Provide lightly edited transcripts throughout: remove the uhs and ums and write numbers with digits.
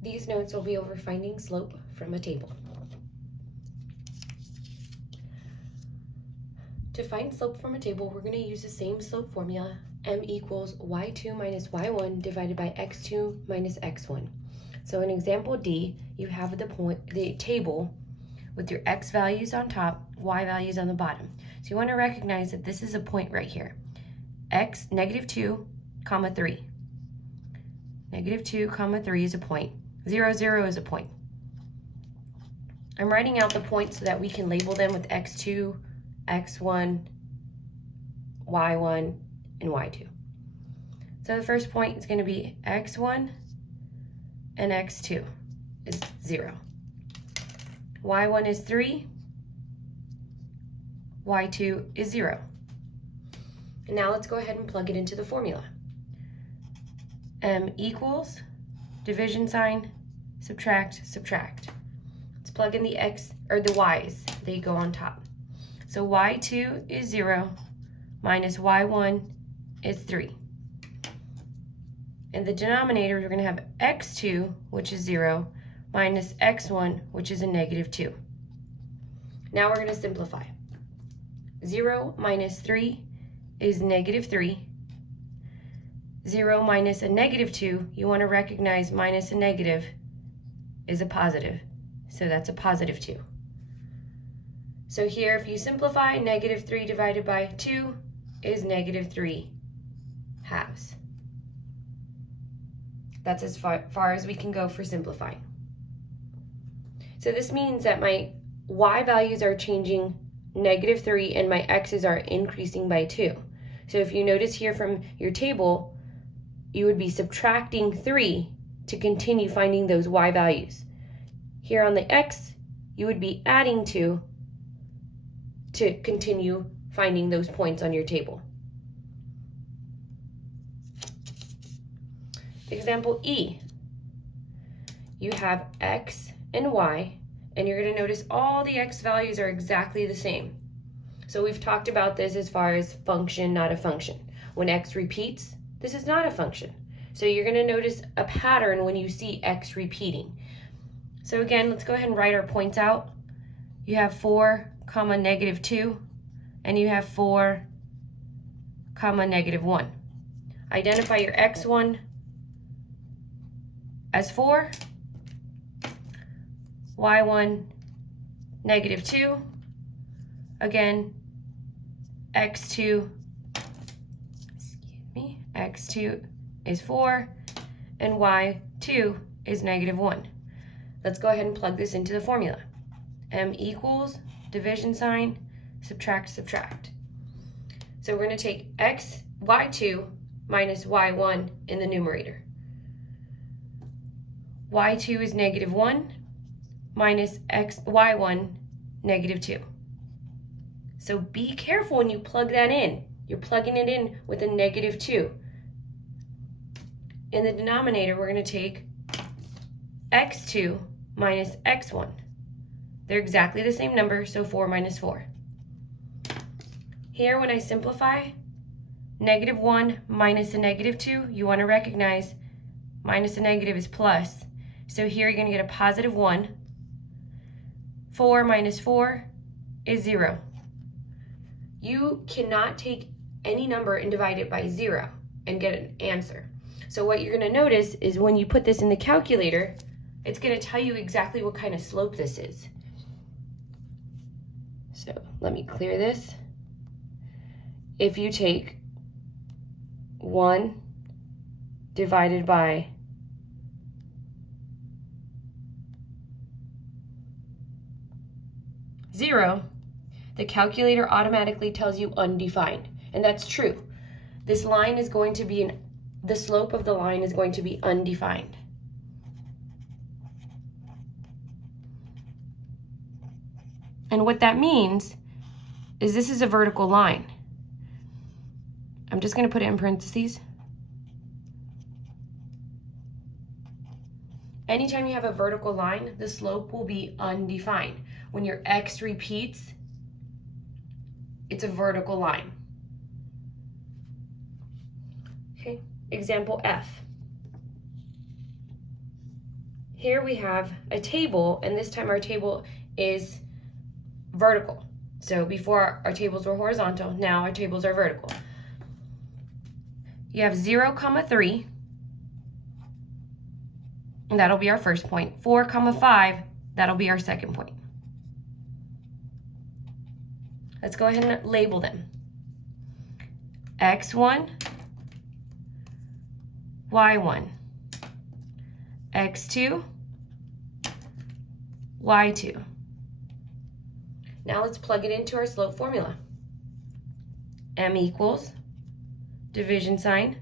These notes will be over finding slope from a table. To find slope from a table, we're going to use the same slope formula, m equals y2 minus y1 divided by x2 minus x1. So in example D, you have the table with your x values on top, y values on the bottom. So you want to recognize that this is a point right here. X, -2, 3. -2, 3 is a point. 0, 0 is a point. I'm writing out the points so that we can label them with x2, x1, y1, and y2. So the first point is going to be x1 and x2 is 0. y1 is 3, y2 is 0. And now let's go ahead and plug it into the formula. M equals, division sign, subtract, subtract. Let's plug in the x, or the y's, they go on top. So y2 is 0, minus y1 is 3. In the denominator, we're going to have x2, which is 0, minus x1, which is a -2. Now we're going to simplify. 0 minus 3 is -3. 0 minus a -2, you want to recognize minus a negative is a positive. So that's a +2. So here, if you simplify, -3 divided by 2 is -3 halves. That's as far as we can go for simplifying. So this means that my y values are changing -3 and my x's are increasing by 2. So if you notice here from your table, you would be subtracting 3 to continue finding those y values. Here on the x, you would be adding 2 to continue finding those points on your table. Example E. You have x and y, and you're going to notice all the x values are exactly the same. So we've talked about this as far as function, not a function. When x repeats, this is not a function. So you're going to notice a pattern when you see x repeating. So again, let's go ahead and write our points out. You have 4, -2, and you have 4, -1. Identify your x1 as 4, y1 -2, again x2 is 4, and y2 is -1. Let's go ahead and plug this into the formula. M equals, division sign, subtract, subtract. So we're going to take y2 minus y1 in the numerator. y2 is -1 minus y1 -2. So be careful when you plug that in. You're plugging it in with a -2. In the denominator, we're going to take x2 minus x1. They're exactly the same number, so 4 minus 4. Here, when I simplify, -1 minus a -2, you want to recognize minus a negative is plus. So here you're going to get a +1. 4 minus 4 is 0. You cannot take any number and divide it by 0 and get an answer. So what you're going to notice is when you put this in the calculator, it's going to tell you exactly what kind of slope this is. So let me clear this. If you take 1 divided by 0, the calculator automatically tells you undefined, and that's true. This line is going to be the slope of the line is going to be undefined. And what that means is this is a vertical line. I'm just going to put it in parentheses. Anytime you have a vertical line, the slope will be undefined. When your x repeats, it's a vertical line. Okay, example F. here we have a table, and this time our table is vertical. So before our tables were horizontal, now our tables are vertical. You have 0, 3, and that'll be our first point. 4, 5, that'll be our second point. Let's go ahead and label them. X1, Y1, X2, Y2. Now let's plug it into our slope formula. M equals, division sign,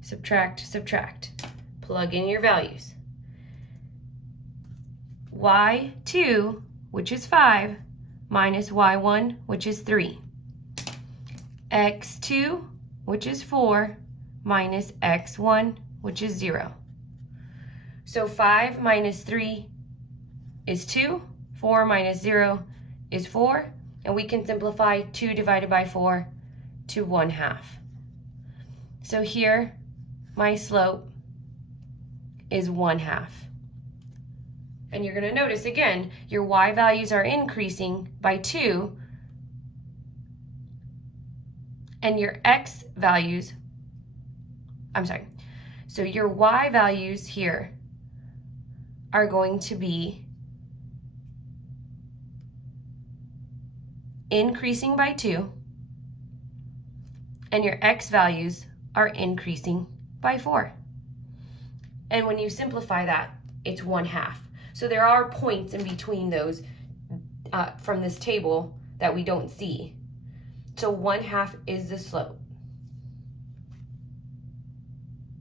subtract, subtract. Plug in your values. Y2, which is 5, minus Y1, which is 3. X2, which is 4, minus X1, which is 0. So 5 minus 3 is 2, 4 minus 0 is 4, and we can simplify 2 divided by 4 to 1/2. So here, my slope is 1/2. And you're going to notice again, your y values are increasing by 2, and your x values, so your y values here are going to be increasing by 2, and your x values are increasing by 4. And when you simplify that, it's 1/2. So there are points in between those from this table that we don't see. So 1/2 is the slope.